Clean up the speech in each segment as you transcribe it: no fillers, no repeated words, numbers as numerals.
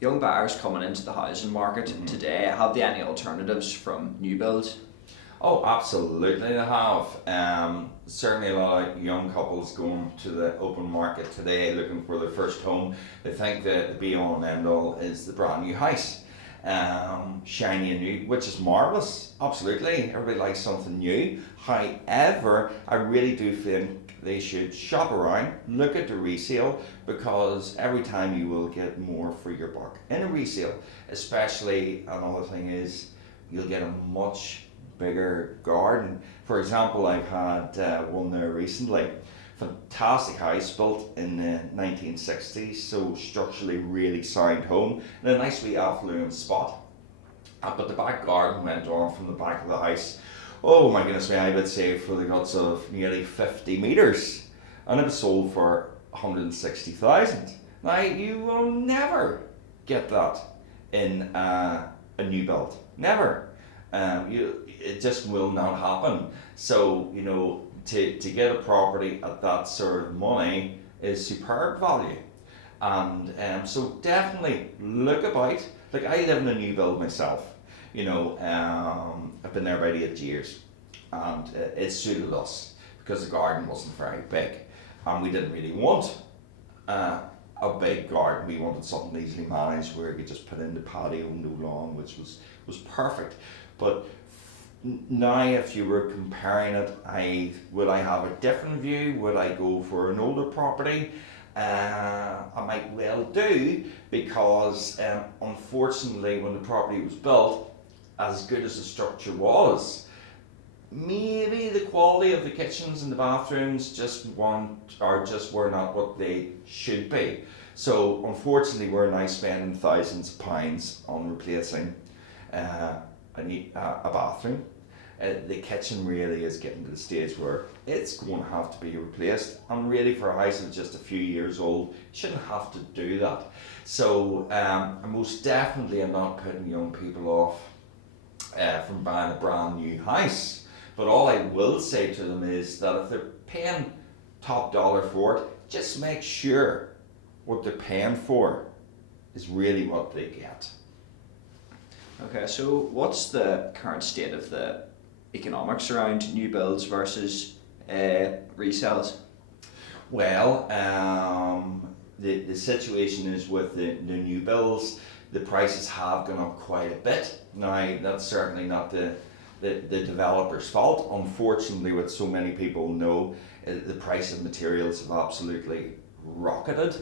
young buyers coming into the housing market today, have they any alternatives from new builds? Oh, absolutely, they have. Certainly, a lot of young couples going to the open market today looking for their first home. They think that the be all and end all is the brand new house, shiny and new, which is marvelous. Absolutely, everybody likes something new. However, I really do think they should shop around, look at the resale, because every time you will get more for your buck in a resale. Especially, another thing is, you'll get a much bigger garden. For example, I've had one there recently. Fantastic house built in the 1960s, so structurally really sound home in a nice wee affluent spot. But the back garden went on from the back of the house. Oh my goodness me, I would say for the guts of nearly 50 metres, and it was sold for 160,000. Now you will never get that in a new build. Never. It just will not happen. So, to get a property at that sort of money is superb value. And so definitely look about. Like, I live in a new build myself. I've been there about 8 years, and it suited us because the garden wasn't very big, and we didn't really want a big garden. We wanted something easily managed where you could just put in the patio, no lawn, which was perfect. But now, if you were comparing it, would I have a different view? Would I go for an older property? I might well do, because unfortunately, when the property was built, as good as the structure was, maybe the quality of the kitchens and the bathrooms just were not what they should be. So unfortunately, we're now spending thousands of pounds on replacing a bathroom. The kitchen really is getting to the stage where it's going to have to be replaced, and really for a house that's just a few years old, you shouldn't have to do that. So I most definitely am not putting young people off from buying a brand new house, but all I will say to them is that if they're paying top dollar for it, just make sure what they're paying for is really what they get. Okay, so what's the current state of the economics around new builds versus resales? Well, the situation is with the new builds, the prices have gone up quite a bit. Now, that's certainly not the developer's fault. Unfortunately, what so many people know, the price of materials have absolutely rocketed.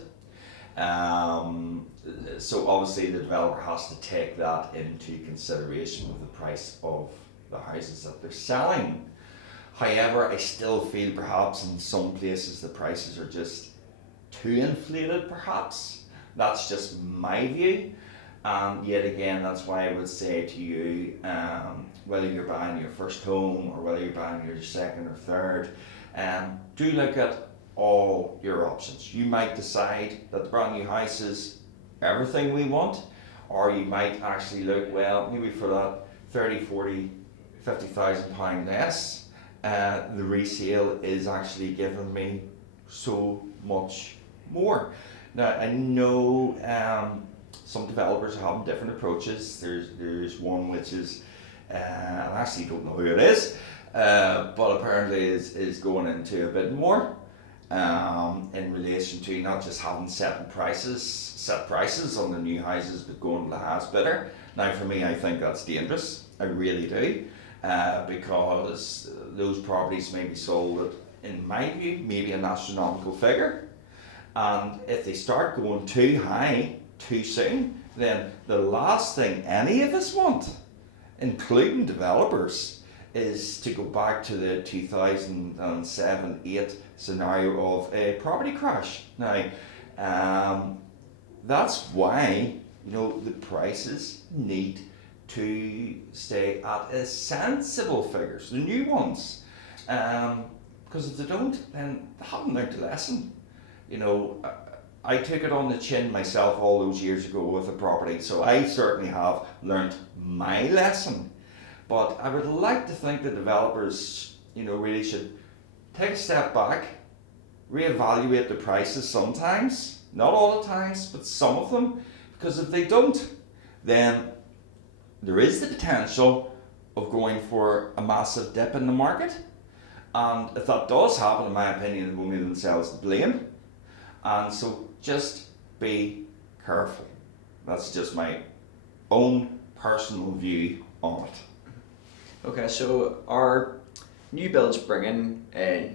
So obviously the developer has to take that into consideration with the price of the houses that they're selling. However, I still feel perhaps in some places the prices are just too inflated, perhaps. That's just my view. And yet again, that's why I would say to you, whether you're buying your first home or whether you're buying your second or third, do look at all your options. You might decide that the brand new house is everything we want, or you might actually look, well, maybe for that 30, 40, 50,000 pound less, the resale is actually giving me so much more. Now, I know some developers are having different approaches. There's one which is, I actually don't know who it is, but apparently is going into a bit more in relation to not just having set prices on the new houses, but going to the highest bidder. Now, for me, I think that's dangerous. I really do, because those properties may be sold at, in my view, maybe an astronomical figure. And if they start going too high too soon, then the last thing any of us want, including developers, is to go back to the 2007-8 scenario of a property crash. Now, that's why the prices need to stay at a sensible figures, the new ones, because if they don't, then they haven't learned a lesson. I took it on the chin myself all those years ago with a property, so I certainly have learned my lesson. But I would like to think the developers, really should take a step back, reevaluate the prices sometimes, not all the times, but some of them, Because if they don't, then there is the potential of going for a massive dip in the market. And if that does happen, in my opinion, they've only themselves to blame. And so just be careful. That's just my own personal view on it. Okay, so are new builds bringing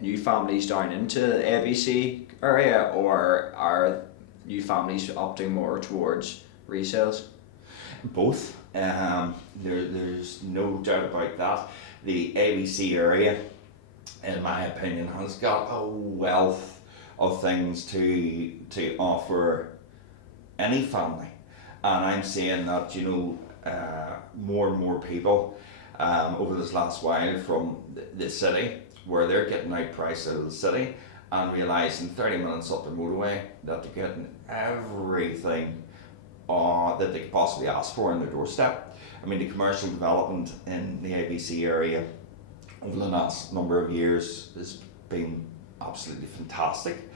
new families down into the ABC area, or are new families opting more towards resales? Both. There's no doubt about that. The ABC area, in my opinion, has got a wealth of things to offer any family, and I'm seeing that more and more people over this last while from the city, where they're getting outpriced out of the city and realising 30 minutes up the motorway that they're getting everything that they could possibly ask for on their doorstep. I mean, the commercial development in the ABC area over the last number of years has been absolutely fantastic.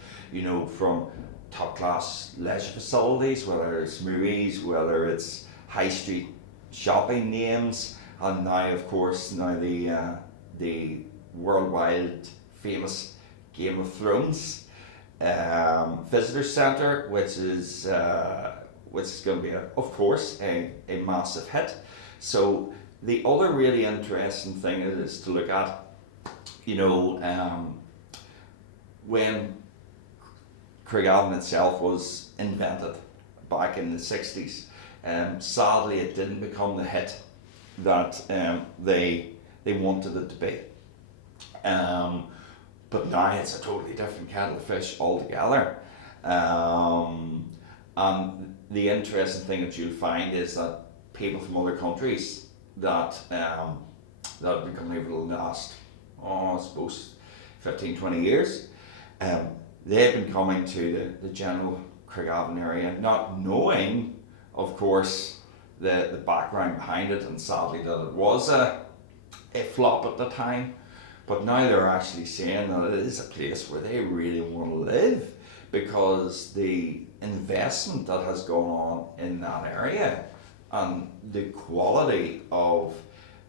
From top class leisure facilities, whether it's movies, whether it's high street shopping names, and now of course the worldwide famous Game of Thrones visitor centre, which is going to be of course a massive hit. So the other really interesting thing is to look at, when Craigavon itself was invented back in the 60s. Sadly, it didn't become the hit that they wanted it to be. But now it's a totally different kettle of fish altogether. And the interesting thing that you'll find is that people from other countries that have been coming over the last, I suppose, 15-20 years, they've been coming to the general Craigavon area, not knowing, of course, the background behind it, and sadly that it was a flop at the time. But now they're actually saying that it is a place where they really want to live, because the investment that has gone on in that area and the quality of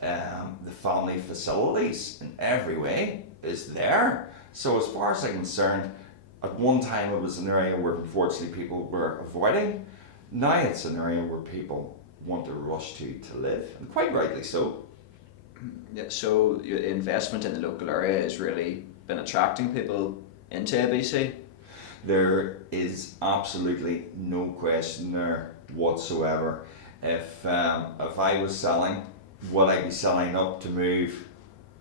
the family facilities in every way is there. So as far as I'm concerned, at one time it was an area where unfortunately people were avoiding. Now it's an area where people want to rush to live, and quite rightly so. Yeah, so your investment in the local area has really been attracting people into ABC? There is absolutely no question there whatsoever. If I was selling, would I be selling up to move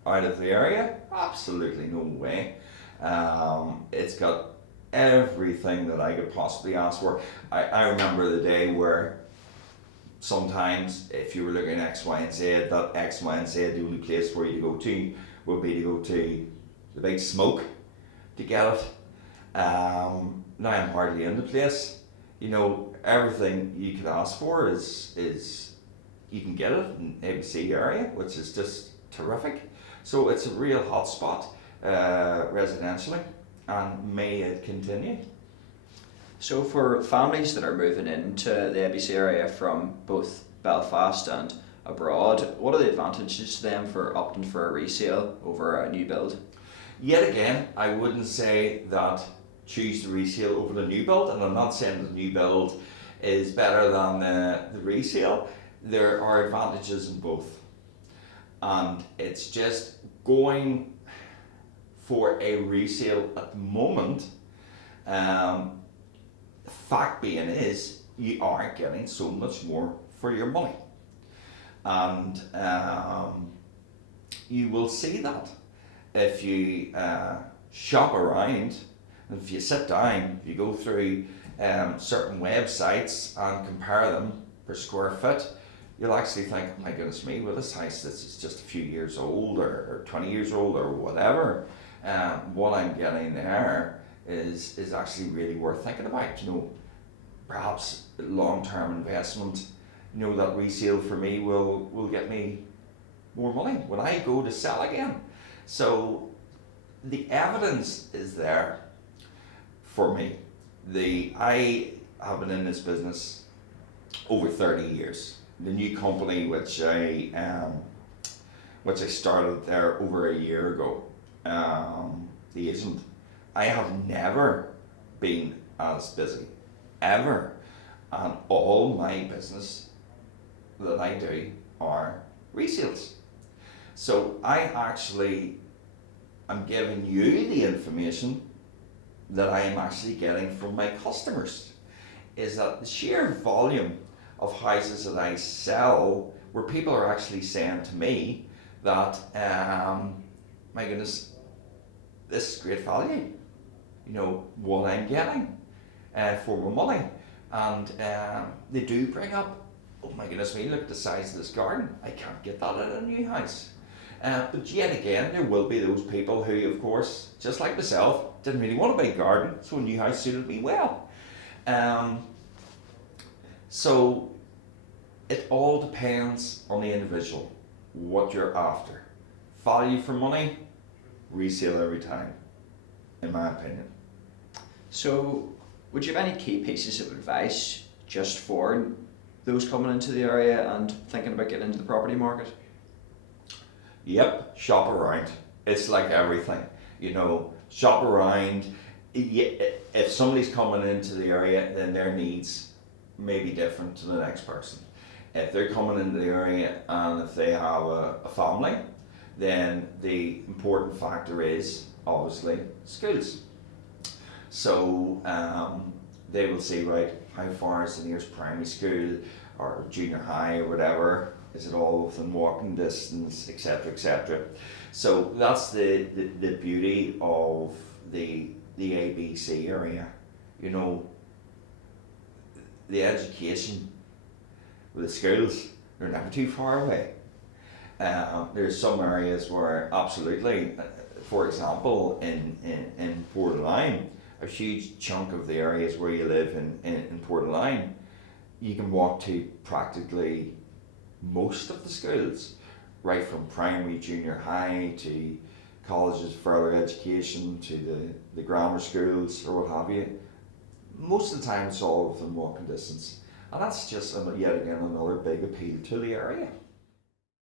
out of the area? Absolutely no way. It's got everything that I could possibly ask for. I remember the day where sometimes if you were looking at X, Y and Z, that X, Y and Z, the only place for you to go to would be to go to the Big Smoke to get it. Now I'm hardly in the place. Everything you could ask for is you can get it in ABC area, which is just terrific. So it's a real hot spot residentially, and may it continue. So for families that are moving into the ABC area from both Belfast and abroad, what are the advantages to them for opting for a resale over a new build? Yet again, I wouldn't say that choose the resale over the new build, and I'm not saying the new build is better than the resale. There are advantages in both, and it's just going for a resale at the moment. Fact being is, you are getting so much more for your money, and you will see that if you shop around. If you sit down, if you go through certain websites and compare them per square foot, you'll actually think, oh my goodness me, well, this house this is just a few years old or 20 years old or whatever. What I'm getting there is actually really worth thinking about. Perhaps long-term investment, that resale for me will get me more money when I go to sell again. So the evidence is there for me. I have been in this business over 30 years. The new company which I started there over a year ago, the agent, I have never been as busy, ever. And all my business that I do are resales. So I actually am giving you the information that I am actually getting from my customers. Is that the sheer volume of houses that I sell, where people are actually saying to me that, my goodness, this is great value, what I'm getting for my money. And they do bring up, oh my goodness me, look at the size of this garden, I can't get that in a new house. But yet again, there will be those people who, of course, just like myself, didn't really want a big garden, so a new house suited me well. So it all depends on the individual, what you're after. Value for money, resale every time, in my opinion. So, would you have any key pieces of advice just for those coming into the area and thinking about getting into the property market? Yep, shop around. It's like everything, shop around. If somebody's coming into the area, then their needs may be different to the next person. If they're coming into the area and if they have a family, then the important factor is obviously schools. So they will see, right, how far is the nearest primary school or junior high or whatever, is it all within walking distance, etc., etc. So that's the beauty of the ABC area. The education with the schools, they're never too far away. There's some areas where absolutely, for example, in Portaline, a huge chunk of the areas where you live in Portaline, you can walk to practically most of the schools, right from primary, junior high, to colleges, further education, to the grammar schools or what have you. Most of the time it's all within walking distance. And that's just, yet again, another big appeal to the area.